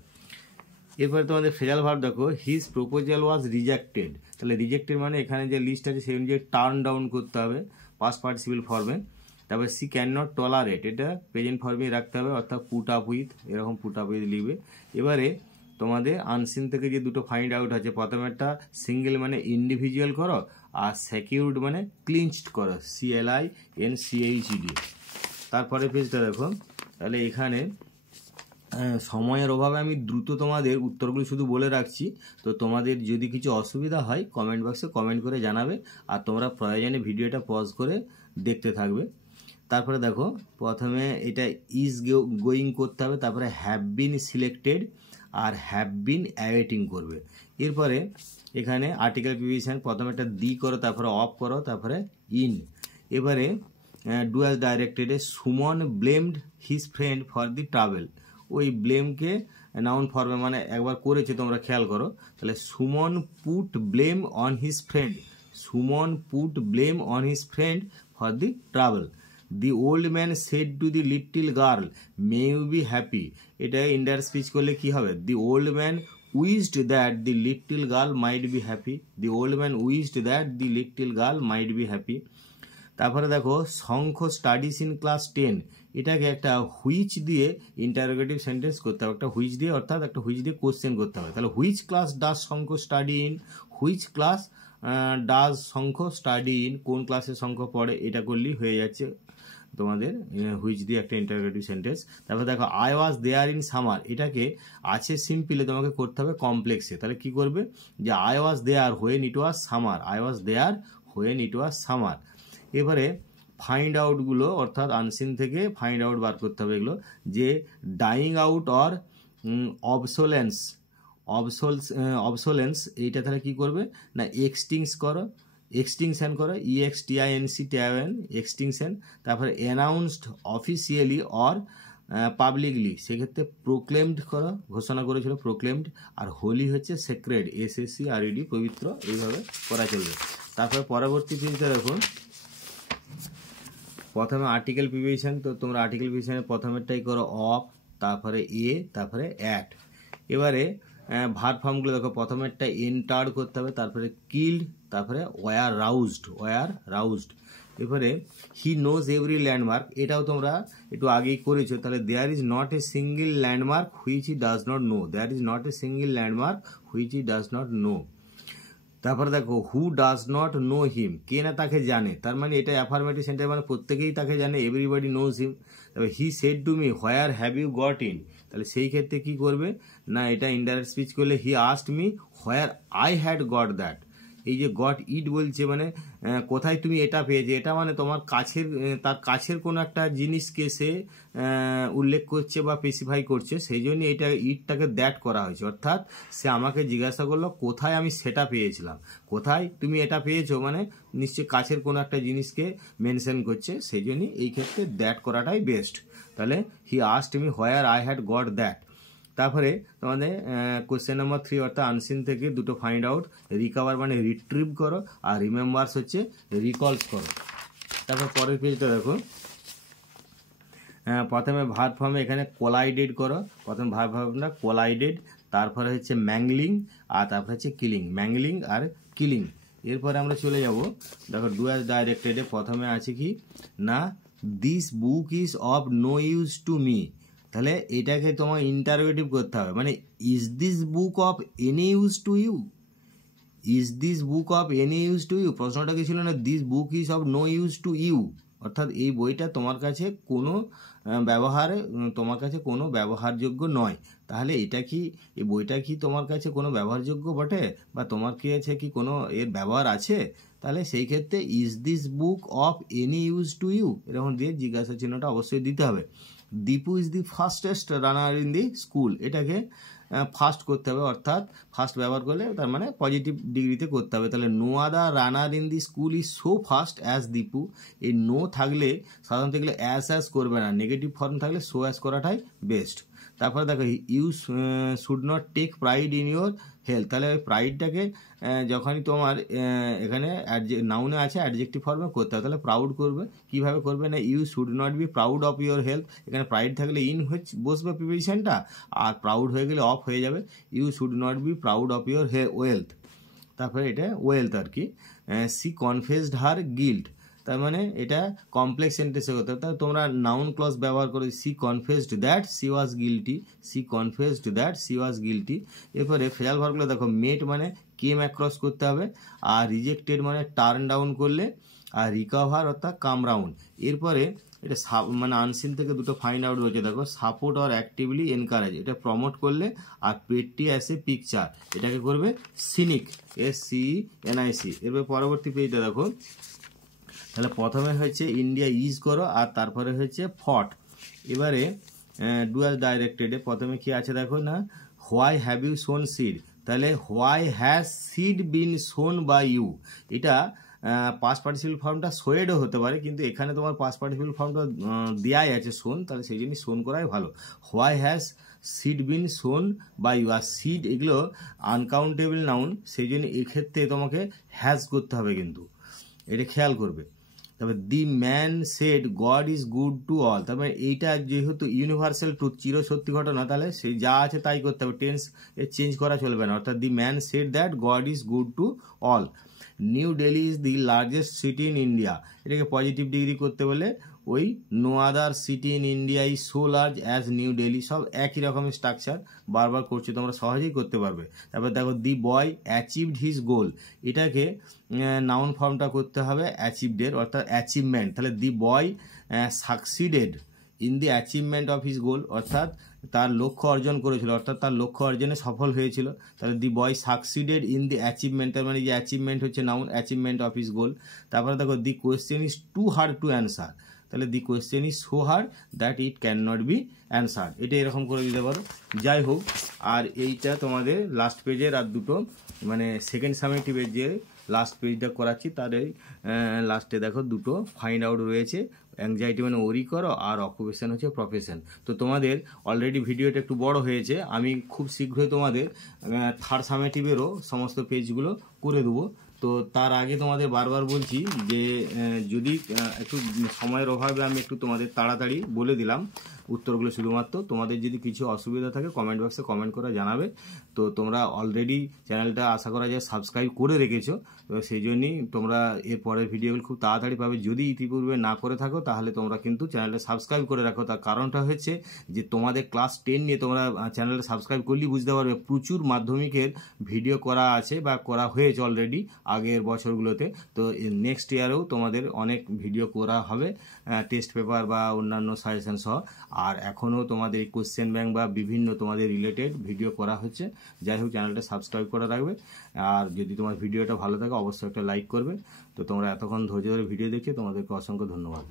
এরপরে তোমাদের ফ্রেজাল ভার্ব দেখো, হিজ প্রপোজাল ওয়াজ রিজেক্টেড, তাহলে রিজেক্টেড মানে এখানে যে লিস্ট আছে সেই অনুযায়ী টার্ন ডাউন করতে হবে পাস্ট পার্টিসিপল ফর্মে। তারপরে সি ক্যান নট টলারেট, এটা প্রেজেন্ট ফর্মে রাখতে হবে, অর্থাৎ পুট আপ উইথ, এরকম পুট আপ উইথ লিখবে। এবারে তোমাদের আনসিন থেকে যে দুটো ফাইন্ড আউট আছে, প্রথমেরটা সিঙ্গেল মানে ইন্ডিভিজুয়াল করো, আর সেকিউরড মানে ক্লিনচড করো, CLINCHED। তারপরে পেজটা দেখো। তাহলে এখানে সময়ের অভাবে আমি দ্রুত তোমাদের উত্তরগুলো শুধু বলে রাখছি, তো তোমাদের যদি কিছু অসুবিধা হয় কমেন্ট বক্সে কমেন্ট করে জানাবে, আর তোমরা প্রয়োজনে ভিডিওটা পজ করে দেখতে থাকবে। তারপরে দেখো প্রথমে এটা ইজ গোয়িং করতে হবে, তারপরে হ্যাভ বিন সিলেক্টেড আর হ্যাভ বিন অ্যাওয়েটিং করবে। এরপরে এখানে আর্টিকেল প্রিপোজিশন প্রথমে একটা দি করো, তারপরে অফ করো, তারপরে ইন। এবারে ডু অ্যাজ ডাইরেক্টেডে Suman blamed his friend for the travel. ওই ব্লেমকে নাউন ফর্মে মানে একবার করেছে, তোমরা খেয়াল করো। তাহলে Suman put blame on his friend, Suman put blame on his friend for the travel. The old man said to the little girl may you be happy. এটা ইন্টার স্পিচ করলে কি হবে? The old man wished that the little girl might be happy, the old man wished that the little girl might be happy. তারপরে দেখো শঙ্খ স্টাডিজ ইন ক্লাস 10, এটাকে একটা হুইচ দিয়ে ইন্টারোগেটিভ সেন্টেন্স করতে হবে, একটা হুইচ দিয়ে, অর্থাৎ একটা হুইচ দিয়ে কোশ্চেন করতে হবে। তাহলে which class does Shankha study in, which class does Shankha study in, কোন ক্লাসে শঙ্খ পড়ে, এটা করলেই হয়ে যাচ্ছে তোমাদের হুইচ দিয়ে একটা ইন্টারোগেটিভ সেন্টেন্স। তারপর দেখো I was there in summer, এটাকে আছে সিম্পলে তোমাকে করতে হবে কমপ্লেক্সে। তাহলে কি করবে? যে I was there when it was summer, I was there when it was summer. এবারে ফাইন্ড আউটগুলো, অর্থাৎ আনসিন থেকে ফাইন্ড আউট বার করতে হবে এগুলো, যে dying out or obsolescence, obsolescence এইটা তাহলে কি করবে না এক্সটিংস করো, এক্সটিংশন করো, EXTINCTION এক্সটিংশন। তারপরে অ্যানাউন্সড অফিসিয়ালি অর পাবলিকলি, সেক্ষেত্রে প্রোক্লেমড করো, ঘোষণা করেছিল প্রোক্লেমড। আর হোলি হচ্ছে সেক্রেড, SACRED পবিত্র, এইভাবে করা চলবে। তারপরে পরবর্তী পেজটা দেখো, প্রথমে আর্টিকেল প্রিপোজিশন, তো তোমরা আর্টিকেল প্রিপোজিশনের প্রথমেরটাই করো অফ, তারপরে তারপরে অ্যাট। এবারে ভার্ব ফর্মগুলো দেখো, প্রথমেরটা এন্টার্ড করতে হবে, তারপরে কিল্ড, তারপরে ওয়ার রাউজড, ওয়ার রাউজড। এবারে হি নোজ এভরি ল্যান্ডমার্ক, এটাও তোমরা একটু আগেই করেছো। তাহলে there is not a single landmark which he does not know, there is not a single landmark which he does not know. তারপরে দেখো who does not know him, কে না তাকে জানে, তার মানে এটা অ্যাফার্মেটিভ সেন্টেন্স, মানে প্রত্যেকেই তাকে জানে, এভরিবডি নোজ হিম। তারপরে he said to me where have you got in, তাহলে সেই ক্ষেত্রে কি করবে না এটা ইনডাইরেক্ট স্পিচ করলে হি asked me where I had got that. এই যে গট ইট বলছে মানে কোথায় তুমি এটা পেয়েছে, এটা মানে তোমার কাছের, তার কাছের কোনো একটা জিনিসকে সে উল্লেখ করছে বা স্পেসিফাই করছে, সেই জন্য এটা ইটটাকে দ্যাট করা হয়েছে। অর্থাৎ সে আমাকে জিজ্ঞাসা করলো কোথায় আমি সেটা পেয়েছিলাম, কোথায় তুমি এটা পেয়েছো, মানে নিশ্চয়ই কাছের কোনো একটা জিনিসকে মেনশন করছে, সেই জন্য এই ক্ষেত্রে দ্যাট করাটাই বেস্ট। তাহলে হি asked me where I had got that. তারপরে তোমাদের কোশ্চেন নাম্বার 3, অর্থাৎ আনসিন থেকে দুটো ফাইন্ড আউট, রিকভার মানে রিট্রিভ করো, আর রিমেম্বার্স হচ্ছে রিকলস করো। তারপর পরের পেজটা দেখো, প্রথমে ভার্ব ফর্মে এখানে কোলাইডেড করো, প্রথমে ভার্ব ফর্মটা কোলাইডেড, তারপরে হচ্ছে ম্যাংলিং, আর তারপরে হচ্ছে কিলিং, ম্যাংলিং আর কিলিং। এরপরে আমরা চলে যাব দেখো ডু অ্যাজ ডাইরেক্টেডে প্রথমে আছে কি না this book is of no use to me, তাহলে এটাকে তোমার ইন্টারোগেটিভ করতে হবে, মানে is this book of any use to you, is this book of any use to you, প্রশ্নটা কি ছিল না this book is of no use to you, অর্থাৎ এই বইটা তোমার কাছে কোনো তোমার কাছে কোনো ব্যবহারযোগ্য নয়। তাহলে এটা কি এই বইটা কি তোমার কাছে কোনো ব্যবহারযোগ্য বটে, বা তোমার কি আছে কি কোনো এর ব্যবহার আছে? তাহলে সেই ক্ষেত্রে is this book of any use to you এরকম দিয়ে জিজ্ঞাসা চিহ্নটা অবশ্যই দিতে হবে। Dipu is the fastest runner in the school, এটাকে ফার্স্ট করতে হবে, অর্থাৎ ফার্স্ট ব্যবহার করলে তার মানে পজিটিভ ডিগ্রিতে করতে হবে। তাহলে no other runner in the school is so fast as Dipu, এই নো থাকলে সাধারণত এগুলো অ্যাজ করবে না, নেগেটিভ ফর্ম থাকলে সো অ্যাজ করাটাই বেস্ট। তারপরে দেখো you should not take pride in your health, তাহলে ওই প্রাইডটাকে যখনই তোমার এখানে নাউনে আছে অ্যাডজেক্টিভ ফর্মে করতে হবে, তাহলে প্রাউড করবে, কিভাবে করবে না you should not be proud of your health, এখানে প্রাইড থাকলে ইন হচ্ছে বসবে প্রিপোজিশনটা, আর প্রাউড হয়ে গেলে অফ হয়ে যাবে, you should not be proud of your wealth. তারপরে এটা ওয়েলথ আর কি, সি কনফেসড হার গিল্ট, তার মানে এটা কমপ্লেক্স সেন্টেন্সে করতে হবে, তাহলে তোমরা নাউন ক্লজ ব্যবহার করে she confessed that she was guilty, she confessed that she was guilty. এরপরে ফেজাল ভার্বগুলো দেখো মেট মানে কেম অ্যাক্রস করতে হবে, আর রিজেক্টেড মানে টার্ন ডাউন করলে, আর রিকভার অর্থাৎ কাম রাউন্ড। এরপরে এটা মানে আনসিন থেকে দুটো ফাইন্ড আউট রয়েছে, দেখো সাপোর্ট অর অ্যাক্টিভলি এনকারেজ, এটা প্রমোট করলে, আর পেটটি অ্যাসে পিকচার, এটাকে করবে সিনিক, SCENIC। এরপর পরবর্তী পেজটা দেখো, তাহলে প্রথমে হচ্ছে ইন্ডিয়া ইজ করো, আর তারপরে হচ্ছে ফট। এবারে ডু অ্যাজ ডাইরেক্টেডে প্রথমে কি আছে দেখো না, why have you sown seed, তাহলে why has seed been sown by you, এটা পাস্ট পার্টিসিপল ফর্মটা সোয়েডও হতে পারে, কিন্তু এখানে তোমার পাস্ট পার্টিসিপল ফর্মটা দেয়াই আছে সোন, তাহলে সেই জন্যই সোন করাই ভালো। Why has seed been sown by you, আর সিড এগুলো আনকাউন্টেবল নাউন, সেই জন্য এক্ষেত্রে তোমাকে হ্যাজ করতে হবে, কিন্তু এটা খেয়াল করবে। তারপরে দি man shed god is good to all, তারপরে এইটা যেহেতু ইউনিভার্সাল ট্রুথ, চিরসত্যি ঘটনা, তাহলে সেই যা আছে তাই করতে হবে, টেন্স এ চেঞ্জ করা চলবে না, অর্থাৎ the man said that God is good to all. New Delhi is the largest city in India, এটাকে পজিটিভ ডিগ্রি করতে বলে ওই no other city in India is so large as New Delhi, সব একই রকমের স্ট্রাকচার, বারবার করছে, তোমরা সহজেই করতে পারবে। তারপর দেখো the boy achieved his goal, এটাকে নাউন ফর্মটা করতে হবে অ্যাচিভডের, অর্থাৎ অ্যাচিভমেন্ট, তাহলে the boy succeeded in the achievement of his goal, অর্থাৎ তার লক্ষ্য অর্জন করেছিল, অর্থাৎ তার লক্ষ্য অর্জনে সফল হয়েছিল, তাহলে the boy succeeded in the achievement, তার মানে যে অ্যাচিভমেন্ট হচ্ছে noun, achievement of his goal. তারপরে দেখো the question is too hard to answer, তাহলে the question is so hard that it can not be answer, এটা এরকম করে দিতে পারো। যাই হোক, আর এইটা তোমাদের লাস্ট পেজের আর দুটো মানে সেকেন্ড সামেটিভের যে লাস্ট পেজটা করাচ্ছি, তার এই লাস্টে দেখো দুটো ফাইন্ড আউট রয়েছে, অ্যাংজাইটি মানে ওরি করো, আর অকুপেশন হচ্ছে প্রফেশন। তো তোমাদের অলরেডি ভিডিওটা একটু বড় হয়েছে, আমি খুব শীঘ্রই তোমাদের থার্ড সামেটিভেরও সমস্ত পেজগুলো করে দেবো। তো তার আগে তোমাদের বারবার বলছি যে যদি একটু সময়ের অভাবে আমি একটু তোমাদের তাড়াতাড়ি বলে দিলাম উত্তরগুলো, শুধুমাত্র তোমাদের যদি কিছু অসুবিধা থাকে কমেন্ট বক্সে কমেন্ট করে জানাবে। তো তোমরা অলরেডি চ্যানেলটা আশা করা যায় সাবস্ক্রাইব করে রেখেছো, তো সেই জন্যই তোমরা এর পরের ভিডিওগুলো খুব তাড়াতাড়ি পাবে। যদি ইতিপূর্বে না করে থাকো তাহলে তোমরা কিন্তু চ্যানেলটা সাবস্ক্রাইব করে রাখো, তার কারণটা হচ্ছে যে তোমাদের ক্লাস 10 নিয়ে তোমরা চ্যানেলটা সাবস্ক্রাইব করলেই বুঝতে পারবে প্রচুর মাধ্যমিকের ভিডিও করা আছে বা করা হয়েছে অলরেডি আগের বছরগুলোতে। তো নেক্সট ইয়ারেও তোমাদের অনেক ভিডিও করা হবে, টেস্ট পেপার বা অন্যান্য সাজেশন সহ, আর এখনও তোমাদের কোশ্চেন ব্যাংক বা বিভিন্ন তোমাদের রিলেটেড ভিডিও করা হচ্ছে। যাই হোক, চ্যানেলটা সাবস্ক্রাইব করে রাখবে, আর যদি তোমার ভিডিওটা ভালো থাকে অবশ্যই একটা লাইক করবে। তো তোমরা এতক্ষণ ধৈর্য ধরে ভিডিও দেখে তোমাদেরকে অসংখ্য ধন্যবাদ।